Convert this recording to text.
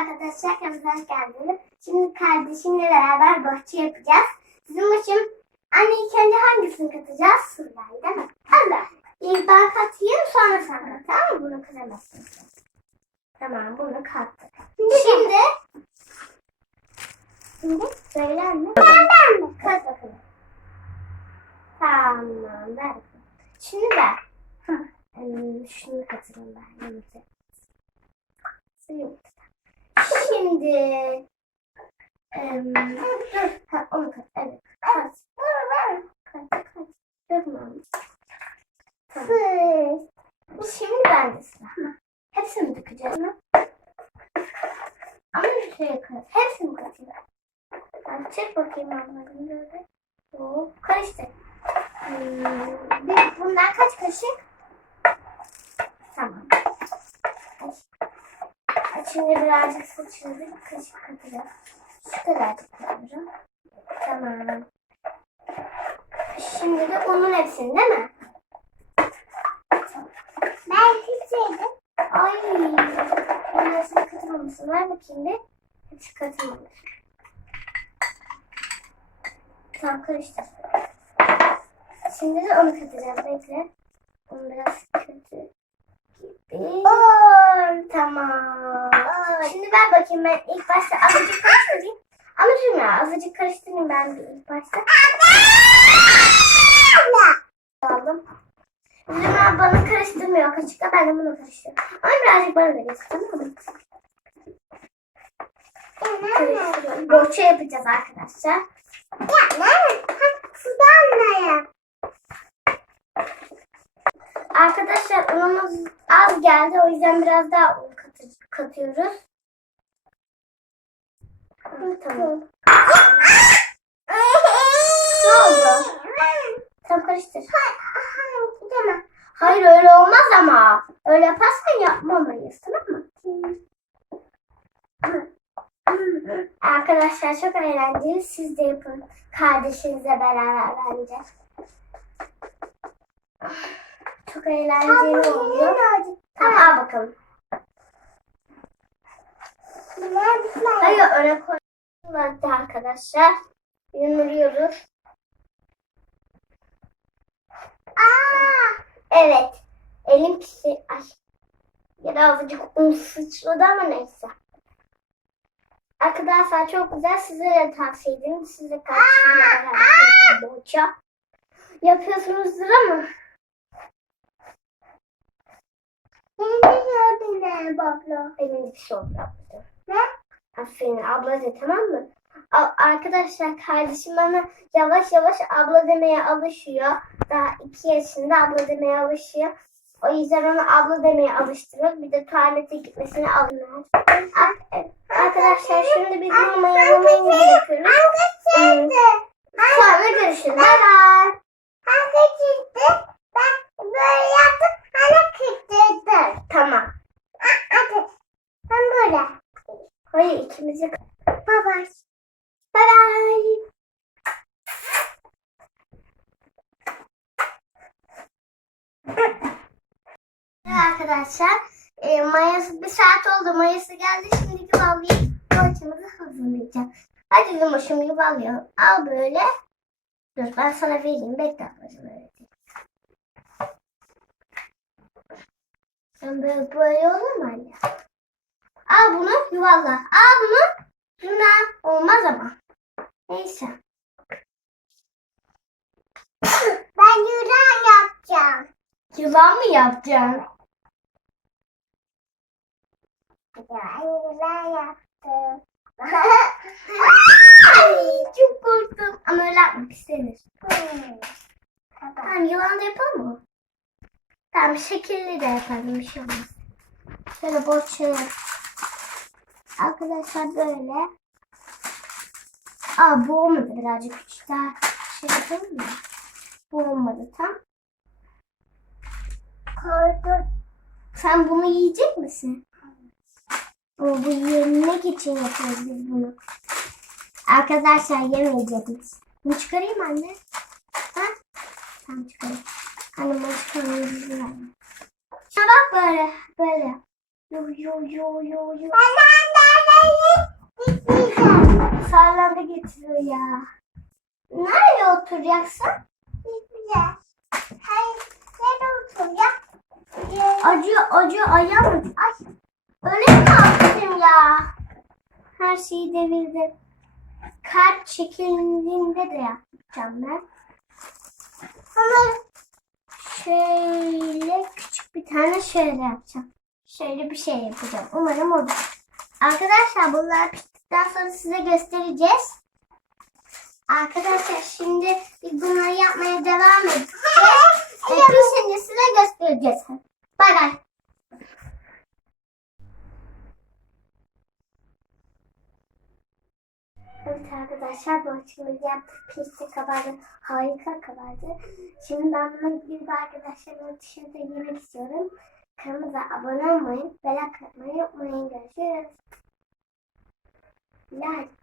arkadaşlar kanalımıza hoş geldiniz. Şimdi kardeşimle beraber bahçe yapacağız. Bizim başım anne ilk önce hangisini katacağız? Sırayla değil mi? Allah. İlk ben katayım sonra sen kat. Tamam mı? Bunu kıramazsın. Tamam bunu kattık. Şimdi Şimdi söyle anne. Ben ben mi? Kat bakalım. Tamam ver. Şimdi ben. Hmm, şunu katayım ben. Yumurta. Yumurta. Şimdi dur. Ha, onu kat. Evet. Kat. Kat. Kat. Tamam. Tamam. Şimdi ben de sıra. Hepsini dökeceğiz mi? Ama şuraya kat. Hepsini katayım. Ben çek bakayım anladım böyle. Hop. Karıştır. Hmm, bir, bundan kaç kaşık? Tamam. Şimdi birazcık saçını bir kaşık katacağım. Şu kadarcık katıyorum. Tamam. Şimdi de unun hepsini değil mi? Ben küçüğüm. Ay. Bunun hepsini katamamışsın. Ver bakayım bir. Hepsi katamamış. Tamam karıştır. Şimdi de onu katacağız. Bekle. Onu biraz kötü gibi. Tamam. Şimdi ver bakayım ben ilk başta azıcık karıştırayım. Anlatayım ya azıcık karıştırayım ben bir ilk başta. Aldım. Zümra bana karıştırmıyor kaşıkla ben de bunu karıştırıyorum. Ama birazcık bana getir tamam mı? Karıştırıyorum. Bohça yapacağız arkadaşlar. Ya ne? Sudan Arkadaşlar unumuz az geldi. O yüzden biraz daha un katı- katıyoruz. Tamam. ne oldu? Tam karıştır. Tamam. Hayır öyle olmaz ama. Öyle yaparsan yapmamalıyız tamam mı? Arkadaşlar çok eğlenceli. Siz de yapın. Kardeşinizle beraber bence. Çok eğlenceli oluyor. Tamam al bakalım. Hayır öne koy. Vakti arkadaşlar. Yumuruyoruz. Aa, evet. Elim pisi. Ay. Azıcık un sıçradı ama neyse. Arkadaşlar çok güzel. Size de tavsiye ederim. Siz de kardeşimle beraber boğaça yapıyorsunuzdur ama. Benim abla. Benim bir şey oldu abla. Ne? Aferin abla de tamam mı? A- arkadaşlar kardeşim bana yavaş yavaş abla demeye alışıyor. Daha iki yaşında abla demeye alışıyor. O yüzden onu abla demeye alıştırıyoruz. Bir de tuvalete gitmesini alıyoruz. Arkadaşlar şimdi biz bunu mayalamayı yapıyoruz. Hmm. Sonra görüşürüz. Bay bay. Hangi çıktı? Ben böyle yaptım. Hala kırdı. Tamam. Hadi. Ben böyle. İkimizi. Bye bye. Bye bye. Arkadaşlar e, mayası bir saat oldu mayası geldi şimdi yuvarlayıp poğaçamızı hazırlayacağım. Hadi Zumuş'um yuvarlayalım. Al böyle. Dur ben sana vereyim bekle ablacığım öğreteyim. Sen böyle, böyle olur mu anne? Al bunu yuvarla. Al bunu. Zuna olmaz ama. Neyse. Ben yılan yapacağım. Yılan mı yapacaksın? Ben yılan yaptım. Ay, çok korktum. Ama öyle yapmak istemiyorsun. Tamam yılan da yapalım mı? Tamam şekilli de yapalım bir şey olmaz. Şöyle boşuna. Arkadaşlar böyle. Aa bu olmadı birazcık küçük daha şey yapalım mı? Bu olmadı tam. Koydum. Sen bunu yiyecek misin? O, bu yemek için yapıyoruz biz bunu. Arkadaşlar yemeyeceğiz. Bunu çıkarayım anne. Ha? Tamam çıkarayım. Anne bunu çıkarayım. Şuna bak böyle. Böyle. Yo yo yo yo yo. Gitmeyeceğim. Sağlandı getiriyor ya. Nereye oturacaksın? Hayır. Nereye oturacağım? Ee, acı acı ayağım. Ay. Öyle mi yaptım ya? Her şeyi devirdim. Kart çekildiğinde de yapacağım ben. Ama şöyle küçük bir tane şöyle yapacağım. Şöyle bir şey yapacağım. Umarım olur. Arkadaşlar bunlar piştikten sonra size göstereceğiz. Arkadaşlar şimdi biz bunları yapmaya devam edeceğiz. Ve pişince size göstereceğiz. Bay bay. Evet arkadaşlar bu açımızı yaptık. Pişti kabardı. Harika kabardı. Şimdi ben bunu gidip arkadaşlarımla dışarıda yemek istiyorum. Kanalımıza abone olmayı, like atmayı unutmayın. Görüşürüz. Like.